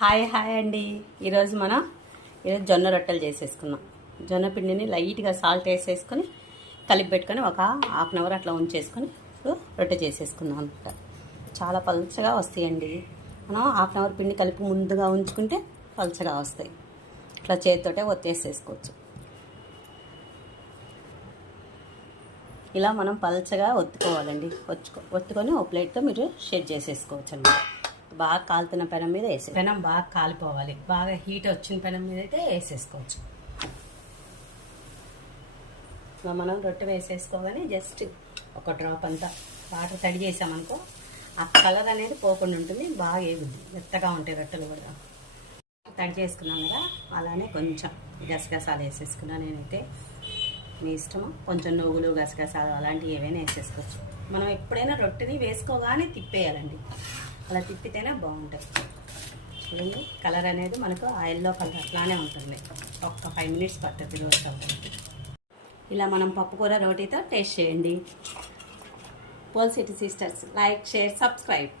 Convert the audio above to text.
Hi hi అండి. ఈరోజు మనం ఈరోజు జొన్న రొట్టెలు చేసేసుకున్నాం జొన్న పిండిని లైట్గా సాల్ట్ వేసేసుకొని కలిపి పెట్టుకొని ఒక హాఫ్ అన్ అవర్ అట్లా ఉంచేసుకొని ఇప్పుడు రొట్టె చేసేసుకుందాం అనమాట చాలా పలుచగా వస్తాయండి. మనం హాఫ్ అన్ అవర్ పిండి కలిపి ముందుగా ఉంచుకుంటే పలుచగా వస్తాయి. ఇట్లా చేతితోటే ఒత్తేసేసుకోవచ్చు. ఇలా మనం పల్చగా ఒత్తుకోవాలండి. ఒత్తుకో ఒత్తుకొని ఒక ప్లేట్తో మీరు షెడ్ చేసేసుకోవచ్చు అనమాట బాగా కాలుతున్న పెనం మీద వేసే పెనం బాగా కాలిపోవాలి. బాగా హీట్ వచ్చిన పెనం మీద అయితే వేసేసుకోవచ్చు. మనం రొట్టె వేసేసుకోగానే జస్ట్ ఒక డ్రాప్ అంతా వాటర్ తడి చేసామనుకో ఆ కలర్ అనేది పోకుండా ఉంటుంది బాగా ఏగుద్ది. మెత్తగా ఉంటాయి రొట్టెలు కూడా. తడి చేసుకున్నాం కదా అలానే కొంచెం గసగసాలు వేసేసుకున్నా నేనైతే. మీ ఇష్టము? కొంచెం నువ్వులు గసగసాలు అలాంటివి ఏవైనా వేసేసుకోవచ్చు. మనం ఎప్పుడైనా రొట్టెని వేసుకోగానే తిప్పేయాలండి. అలా తిప్పితేనే బాగుంటుంది. చూడండి కలర్ అనేది మనకు ఆయిల్లో కలర్ అట్లానే ఉంటుంది. ఒక్క ఫైవ్ మినిట్స్ పడుతుంది రోస్ట్ అవుతుంది ఇలా మనం పప్పుకూర రోటీతో టేస్ట్ చేయండి. పోల్ city sisters like share subscribe.